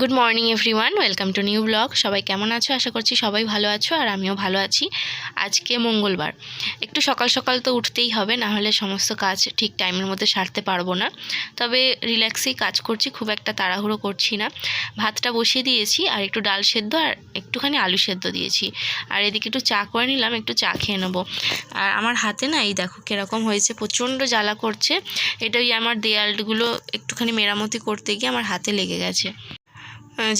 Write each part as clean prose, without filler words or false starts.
Good morning everyone, welcome to new blog. সবাই কেমন আছো? আশা করছি সবাই ভালো আছো, আর আমিও ভালো আছি। আজকে মঙ্গলবার, একটু সকাল সকাল তো উঠতেই হবে, না হলে সমস্ত কাজ ঠিক টাইমের মধ্যে সারতে পারবো না। তবে রিল্যাক্সেই কাজ করছি, খুব একটা তাড়াহুড়ো করছি না। ভাতটা বসিয়ে দিয়েছি, আর একটু ডাল সেদ্ধ আর একটুখানি আলু সেদ্ধ দিয়েছি। আর এদিকে একটু চা করে নিলাম, একটু চা খেয়ে নেবো। আর আমার হাতে না এই দেখো কীরকম হয়েছে, প্রচণ্ড জ্বালা করছে। এটা ওই আমার দেয়ালগুলো একটুখানি মেরামতি করতে গিয়ে আমার হাতে লেগে গেছে,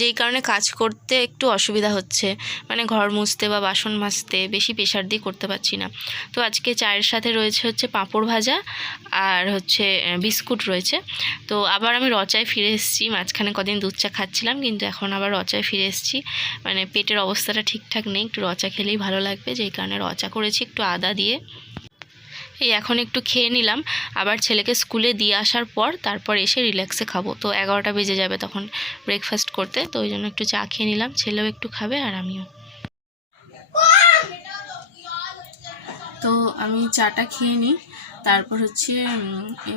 যেই কারণে কাজ করতে একটু অসুবিধা হচ্ছে। মানে ঘর মুছতে বা বাসন মাজতে বেশি প্রেশার দিয়ে করতে পারছি না। তো আজকে চায়ের সাথে রয়েছে হচ্ছে পাঁপড় ভাজা আর হচ্ছে বিস্কুট রয়েছে। তো আবার আমি রচায় ফিরে এসেছি। মাঝখানে কদিন দুধ চা খাচ্ছিলাম, কিন্তু এখন আবার রচায় ফিরে এসেছি। মানে পেটের অবস্থাটা ঠিকঠাক নেই, একটু রচা খেলেই ভালো লাগবে, যেই কারণে রচা করেছি একটু আদা দিয়ে। এই এখন একটু খেয়ে নিলাম, আবার ছেলেকে স্কুলে দিয়ে আসার পর তারপর এসে রিল্যাক্সে খাবো। তো 11টা বেজে যাবে তখন ব্রেকফাস্ট করতে, তো ওই জন্য একটু চা খেয়ে নিলাম। ছেলেও একটু খাবে আর আমিও। তো আমি চাটা খেয়ে নিই, তারপর হচ্ছে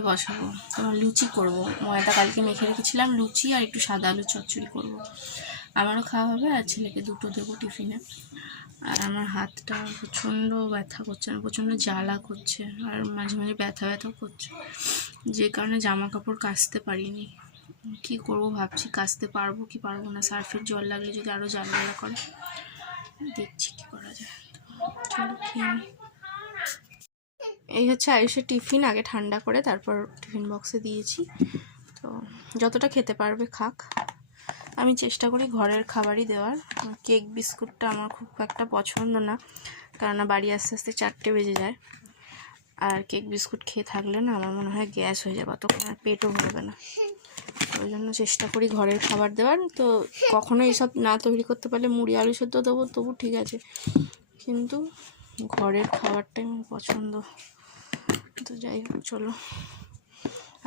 বসাবো, তোমার লুচি করব। ময়দা কালকে মেখে রেখেছিলাম, লুচি আর একটু সাদা আলু চচ্চড়ি করব। আমারও খাওয়া হবে আর ছেলেকে দুটো দেবো টিফিনে। আর আমার হাতটা প্রচণ্ড ব্যথা করছে, প্রচণ্ড জ্বালা করছে, আর মাঝে মাঝে ব্যথা ব্যথাও করছে, যে কারণে জামা কাপড় কাচতে পারিনি। কি করব ভাবছি, কাচতে পারবো কি পারবো না। সার্ফের জল লাগলে যদি আরও জ্বালা জ্বালা করে, দেখছি কি করা যায়। চলো খেয়ে নিই। এই হচ্ছে আয়ুষের টিফিন, আগে ঠান্ডা করে তারপর টিফিন বক্সে দিয়েছি। তো যতটা খেতে পারবে খাক। আমি চেষ্টা করি ঘরের খাবারই দেওয়ার। কেক বিস্কুটটা আমার খুব একটা পছন্দ না, কেননা বাড়ি আস্তে আস্তে 4টে বেজে যায়। আর কেক বিস্কুট খেয়ে থাকলে না আমার মনে হয় গ্যাস হয়ে যাবে, তখন আর পেটও ভরবে না। ওই জন্য চেষ্টা করি ঘরের খাবার দেওয়ার। তো কখনো এইসব না তৈরি করতে পারলে মুড়ি আলু সেদ্ধ দেবো, তবু ঠিক আছে, কিন্তু ঘরের খাবারটাই আমার পছন্দ। তো যাই হোক, চলো।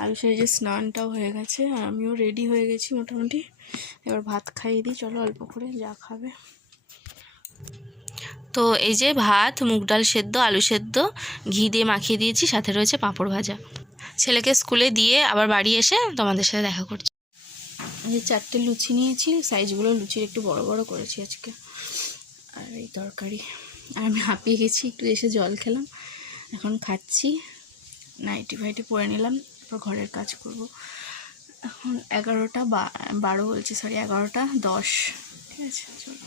আয়ুষের যে স্নানটাও হয়ে গেছে আর আমিও রেডি হয়ে গেছি মোটামুটি। এবার ভাত খাইয়ে দিই, চলো অল্প করে যা খাবে। তো এই যে ভাত, মুগ ডাল সেদ্ধ, আলু সেদ্ধ ঘি দিয়ে মাখিয়ে দিয়েছি, সাথে রয়েছে পাঁপড় ভাজা। ছেলেকে স্কুলে দিয়ে আবার বাড়ি এসে তোমাদের সাথে দেখা করছি। এই 4টে লুচি নিয়েছি, সাইজগুলো লুচির একটু বড় বড় করেছি আজকে। আর এই তরকারি। আর আমি হাঁপিয়ে গেছি, একটু এসে জল খেলাম, এখন খাচ্ছি। নাইটি ফাইটি পরে নিলাম, তারপর ঘরের কাজ করব। এখন 11টা 12 বলছি, সরি 11টা 10। ঠিক আছে, চলো।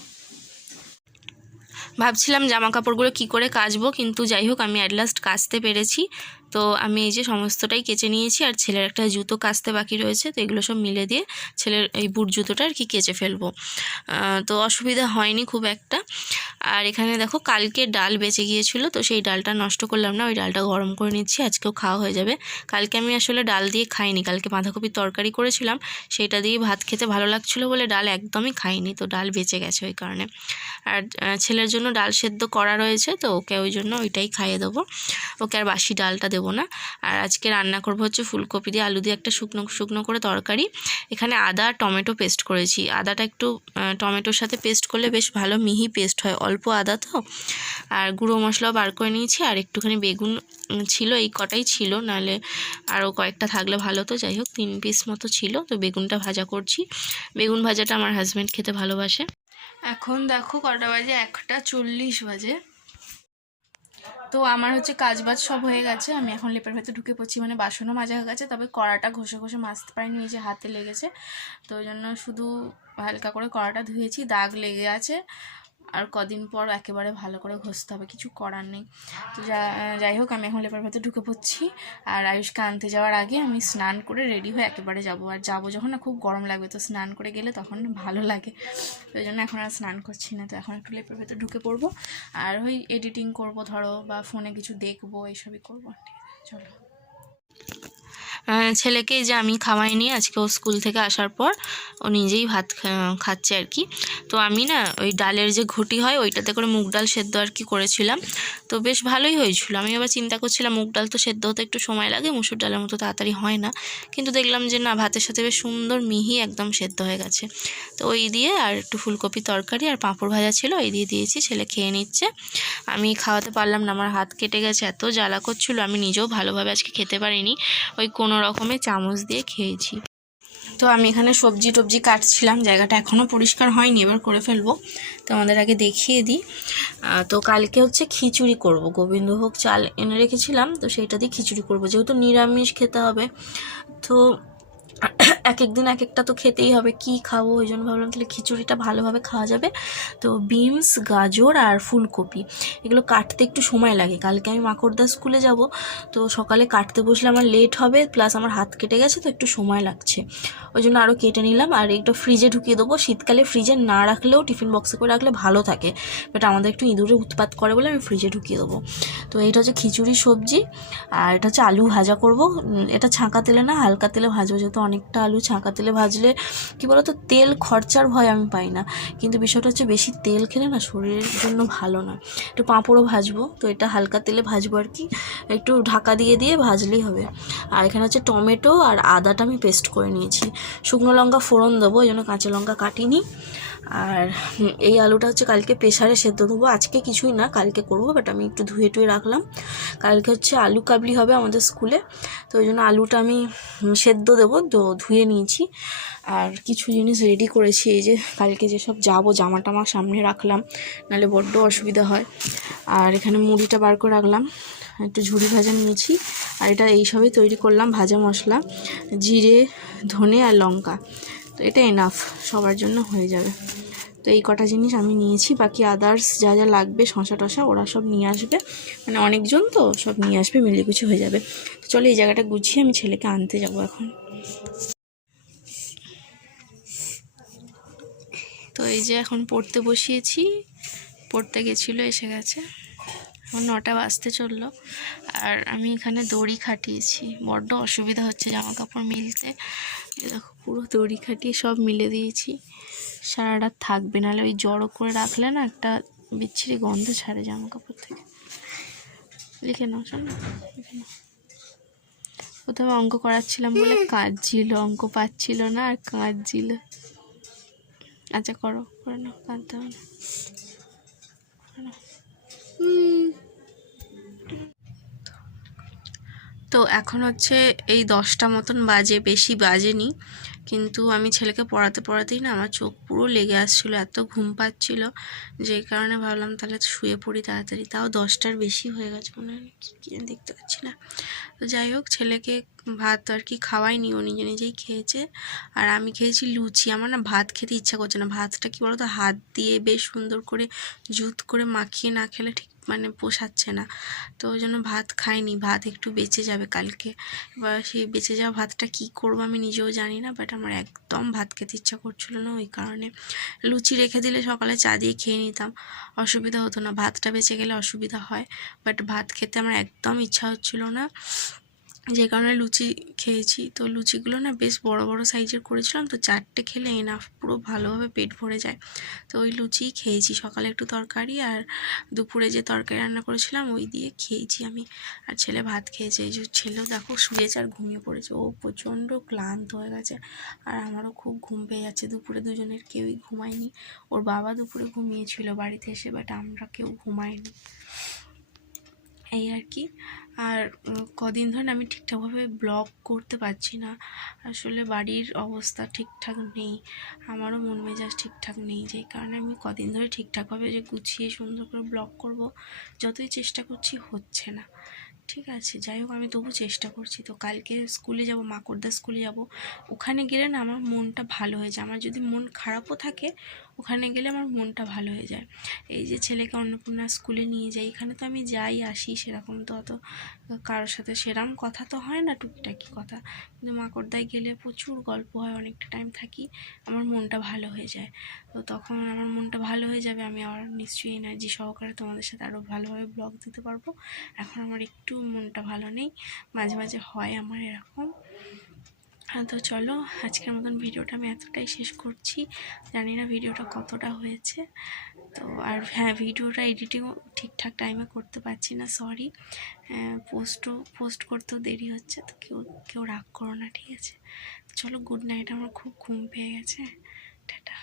ভাবছিলাম জামা কাপড়গুলো কী করে কাচবো, কিন্তু যাই হোক আমি অ্যাট লাস্ট কাচতে পেরেছি। তো আমি এই যে সমস্তটাই কেচে নিয়েছি, আর ছেলের একটা জুতো কাচতে বাকি রয়েছে, তো এগুলো সব মিলে দিয়ে ছেলের এই বুট জুতোটা আর কি কেচে ফেলবো। তো অসুবিধা হয়নি খুব একটা। আর এখানে দেখো কালকে ডাল বেঁচে গিয়েছিল, তো সেই ডালটা নষ্ট করলাম না, ওই ডালটা গরম করে নিচ্ছি, আজকেও খাওয়া হয়ে যাবে। কালকে আমি আসলে ডাল দিয়ে খাইনি, কালকে বাঁধাকপির তরকারি করেছিলাম, সেইটা দিয়ে ভাত খেতে ভালো লাগছিলো বলে ডাল একদমই খাইনি, তো ডাল বেঁচে গেছে ওই কারণে। আর ছেলের জন্য ডাল সেদ্ধ করা রয়েছে, তো ওকে ওই জন্য ওইটাই খাইয়ে দেবো, ওকে আর বাসি ডালটা দেবো না। আর আজকে রান্না করবো হচ্ছে ফুলকপি দিয়ে আলু দিয়ে একটা শুকনো শুকনো করে তরকারি। এখানে আদা টমেটো পেস্ট করেছি, আদাটা একটু টমেটোর সাথে পেস্ট করলে বেশ ভালো মিহি পেস্ট হয়, অল্প আদা তো। আর গুঁড়ো মশলাও বার করে নিয়েছি, আর একটুখানি বেগুন ছিল, এই কটাই ছিল, নাহলে আরও কয়েকটা থাকলে ভালো। তো যাই হোক 3 পিস মতো ছিল, তো বেগুনটা ভাজা করছি। বেগুন ভাজাটা আমার হাজব্যান্ড খেতে ভালোবাসে। এখন দেখো কটা বাজে, 1:40 বাজে। তো আমার হচ্ছে কাজবাজ সব হয়ে গেছে, আমি এখন লেপের ভেতরে ঢুকে পড়ছি। মানে বাসনও মাজা হয়ে গেছে, তবে কড়াটা ঘষে ঘষে মাজতে পারিনি, এই যে হাতে লেগেছে, তো ওই জন্য শুধু হালকা করে কড়াটা ধুয়েছি, দাগ লেগে আছে। আর কদিন পর একেবারে ভালো করে ঘষতে হবে, কিছু করার নেই। তো যাই হোক আমি এখন লেপের ভেতরে ঢুকে পড়ছি। আর আয়ুষকে আনতে যাওয়ার আগে আমি স্নান করে রেডি হয়ে একেবারে যাব। আর যাবো যখন না খুব গরম লাগবে, তো স্নান করে গেলে তখন ভালো লাগে, তো ওই জন্য এখন আর স্নান করছি না। তো এখন একটু লেপের ভেতরে ঢুকে পড়বো, আর ওই এডিটিং করব ধরো, বা ফোনে কিছু দেখবো, এইসবই করবো। ঠিক আছে, চলো। ছেলেকে যে আমি খাওয়াই নিয়ে আজকে, ও স্কুল থেকে আসার পর ও নিজেই ভাত খাচ্ছে আর কি। তো আমি না ওই ডালের যে ঘুটি হয় ওইটাতে করে মুগ ডাল সেদ্ধ আর কি করেছিলাম, তো বেশ ভালোই হয়েছিল। আমি আবার চিন্তা করছিলাম মুগ ডাল তো সেদ্ধ হতে একটু সময় লাগে, মুসুর ডালের মতো তাড়াতাড়ি হয় না, কিন্তু দেখলাম যে না, ভাতের সাথে বেশ সুন্দর মিহি একদম সেদ্ধ হয়ে গেছে। তো ওই দিয়ে আর একটু ফুলকপি তরকারি আর পাঁপড় ভাজা ছিল, এই দিয়ে দিয়েছি, ছেলে খেয়ে নিচ্ছে। আমি খাওয়াতে পারলাম না, আমার হাত কেটে গেছে, এত জ্বালা করছিল, আমি নিজেও ভালোভাবে আজকে খেতে পারিনি, ওই কোনো রকমে চামচ দিয়ে খেয়েছি। তো আমি এখানে সবজি টবজি কাটছিলাম, জায়গাটা এখনও পরিষ্কার হয়নি, এবার করে ফেলবো। তো আমাদের আগে দেখিয়ে দিই। তো কালকে হচ্ছে খিচুড়ি করব, গোবিন্দভোগ চাল এনে রেখেছিলাম, তো সেইটা দিয়ে খিচুড়ি করব, যেহেতু নিরামিষ খেতে হবে। তো এক এক দিন এক একটা তো খেতেই হবে, কি খাবো, ওই জন্য ভাবলাম তাহলে খিচুড়িটা ভালোভাবে খাওয়া যাবে। তো বিনস, গাজর আর ফুলকপি এগুলো কাটতে একটু সময় লাগে। কালকে আমি মাকড়দা স্কুলে যাব, তো সকালে কাটতে বসলে আমার লেট হবে, প্লাস আমার হাত কেটে গেছে, তো একটু সময় লাগছে, ওই জন্য আরও কেটে নিলাম। আর একটু ফ্রিজে ঢুকিয়ে দেবো, শীতকালে ফ্রিজে না রাখলেও টিফিন বক্সে করে রাখলে ভালো থাকে, বাট আমাদের একটু ইঁদুরে উৎপাত করে বলে আমি ফ্রিজে ঢুকিয়ে দেবো। তো এইটা হচ্ছে খিচুড়ি সবজি, আর এটা হচ্ছে আলু ভাজা করব। এটা ছাঁকা তেলে না, হালকা তেলে ভাজবো, যেহেতু অনেকটা আলু ছাঁকা তেলে ভাজলে কী বলো তো, তেল খরচার ভয় আমি পাই না, কিন্তু বিষয়টা হচ্ছে বেশি তেল খেলে না শরীরের জন্য ভালো না। একটু পাঁপড়ও ভাজবো, তো এটা হালকা তেলে ভাজবো আর কি, একটু ঢাকা দিয়ে দিয়ে ভাজলেই হবে। আর এখানে হচ্ছে টমেটো আর আদাটা আমি পেস্ট করে নিয়েছি, শুকনো লঙ্কা ফোড়ন দেবো, এই জন্য কাঁচা লঙ্কা কাটিনি। আর এই আলুটা হচ্ছে কালকে প্রেসারে সেদ্ধ দেবো, আজকে কিছুই না কালকে করবো, বাট আমি একটু ধুয়ে টুয়ে রাখলাম। কালকে হচ্ছে আলু কাবলি হবে আমাদের স্কুলে, তো ওই জন্য আলুটা আমি সেদ্ধ দেবো, তো ধুয়ে নিয়েছি। আর কিছু জিনিস রেডি করেছি, এই যে কালকে যেসব যাবো জামা টামা সামনে রাখলাম, নাহলে বড্ড অসুবিধা হয়। আর এখানে মুড়িটা বার করে রাখলাম, একটু ঝুড়ি ভাজা নিয়েছি, আর এটা এইসবই তৈরি করলাম, ভাজা মশলা, জিরে, ধনে আর লঙ্কা, তো এটা এনাফ, সবার জন্য হয়ে যাবে। তো এই কটা জিনিস আমি নিয়েছি, বাকি আদার্স যা যা লাগবে শশা টশা ওরা সব নিয়ে আসবে, মানে অনেকজন তো সব নিয়ে আসবে, মিলেগুছি হয়ে যাবে। তো চলো এই জায়গাটা গুছিয়ে আমি ছেলেকে আনতে যাব এখন। তো এই যে এখন পড়তে বসিয়েছি, পড়তে গেছিলো, এসে গেছে, এখন 9টা বাজতে চললো। আর আমি এখানে দড়ি খাটিয়েছি, বড্ড অসুবিধা হচ্ছে জামা কাপড় মিলতে, দেখো পুরো দড়ি খাটিয়ে সব মিলে দিয়েছি, সারা রাত থাকবে, নাহলে ওই জড়ো করে রাখলে না একটা বিচ্ছিরি গন্ধ ছাড়ে জামা কাপড় থেকে। লিখে নাও, শোনো লিখে নাও। প্রথমে অঙ্ক করাচ্ছিলাম বলে কাঁদছিল, অঙ্ক পাচ্ছিল না আর কাঁদছিল। আচ্ছা করো, করে নাও, কাঁদতে হবে না। তো এখন হচ্ছে এই 10টা মতন বাজে, বেশি বাজেনি, কিন্তু আমি ছেলেকে পড়াতে পড়াতেই না আমার চোখ পুরো লেগে আসছিলো, এত ঘুম পাচ্ছিল, যে কারণে ভাবলাম তাহলে শুয়ে পড়ি তাড়াতাড়ি। তাও 10টার বেশি হয়ে গেছে মনে হয়, কি দেখতে পাচ্ছি না। তো যাই হোক, ছেলেকে ভাত আর কি খাওয়াইনি, ও নিজে নিজেই খেয়েছে, আর আমি খেয়েছি লুচি। আমার না ভাত খেতে ইচ্ছা করছে না, ভাতটা কি বলতো হাত দিয়ে বেশ সুন্দর করে জুত করে মাখিয়ে না খেলে ঠিক মানে পোষাচ্ছে না, তো ওই জন্য ভাত খাইনি, ভাত একটু বেঁচে যাবে কালকে। এবার সেই বেঁচে যাওয়া ভাতটা কী করবো আমি নিজেও জানি না, বাট আমার একদম ভাত খেতে ইচ্ছা করছিলো না, ওই কারণে লুচি রেখে দিলে সকালে চা দিয়ে খেয়ে নিতাম, অসুবিধা হতো না, ভাতটা বেঁচে গেলে অসুবিধা হয়, বাট ভাত খেতে আমার একদম ইচ্ছা হচ্ছিলো না, যে কারণে লুচি খেয়েছি। তো লুচিগুলো না বেশ বড় বড় সাইজের করেছিলাম, তো 4টে খেলে এনাফ, পুরো ভালোভাবে পেট ভরে যায়, তো ওই লুচিই খেয়েছি। সকালে একটু তরকারি আর দুপুরে যে তরকারি রান্না করেছিলাম ওই দিয়ে খেয়েছি আমি, আর ছেলে ভাত খেয়েছে। এই যে ছেলেও দেখো শুয়েছে আর ঘুমিয়ে পড়েছে, ও প্রচণ্ড ক্লান্ত হয়ে গেছে, আর আমারও খুব ঘুম পেয়ে যাচ্ছে। দুপুরে দুজনের কেউই ঘুমায়নি, ওর বাবা দুপুরে ঘুমিয়েছিল বাড়িতে এসে, বাট আমরা কেউ ঘুমাইনি, এই আর কি। আর কদিন ধরে আমি ঠিকঠাকভাবে ব্লগ করতে পারছি না, আসলে বাড়ির অবস্থা ঠিকঠাক নেই, আমারও মন মেজাজ ঠিকঠাক নেই, যেই কারণে আমি কদিন ধরে ঠিকঠাকভাবে যে গুছিয়ে সুন্দর করে ব্লগ করব যতই চেষ্টা করছি হচ্ছে না। ঠিক আছে, যাই হোক আমি তবু চেষ্টা করছি। তো কালকে স্কুলে যাব, মাকড়দা স্কুলে যাব, ওখানে গেলে না আমার মনটা ভালো হয়ে যায়, আমার যদি মন খারাপও থাকে ওখানে গেলে আমার মনটা ভালো হয়ে যায়। এই যে ছেলেকে অন্নপূর্ণা স্কুলে নিয়ে যাই, এখানে তো আমি যাই আসি, সেরকম তো অত কারোর সাথে সেরকম কথা তো হয় না, টুকিটাকি কথা, কিন্তু মাকড়দায় গেলে প্রচুর গল্প হয়, অনেকটা টাইম থাকি, আমার মনটা ভালো হয়ে যায়। তো তখন আমার মনটা ভালো হয়ে যাবে, আমি আবার নিশ্চয়ই এনার্জি সহকারে তোমাদের সাথে আরও ভালোভাবে ব্লগ দিতে পারবো। এখন আমার একটু মনটা ভালো নেই, মাঝে মাঝে হয় আমার এরকম। তো চলো আজকের মতন ভিডিওটা আমি এতটাই শেষ করছি, জানি না ভিডিওটা কতটা হয়েছে। তো আর হ্যাঁ, ভিডিওটা এডিটিংও ঠিকঠাক টাইমে করতে পারছি না, সরি, পোস্ট করতেও দেরি হচ্ছে, তো কেউ রাগ করো না, ঠিক আছে। চলো গুড নাইট, আমার খুব ঘুম পেয়ে গেছে, টাটা।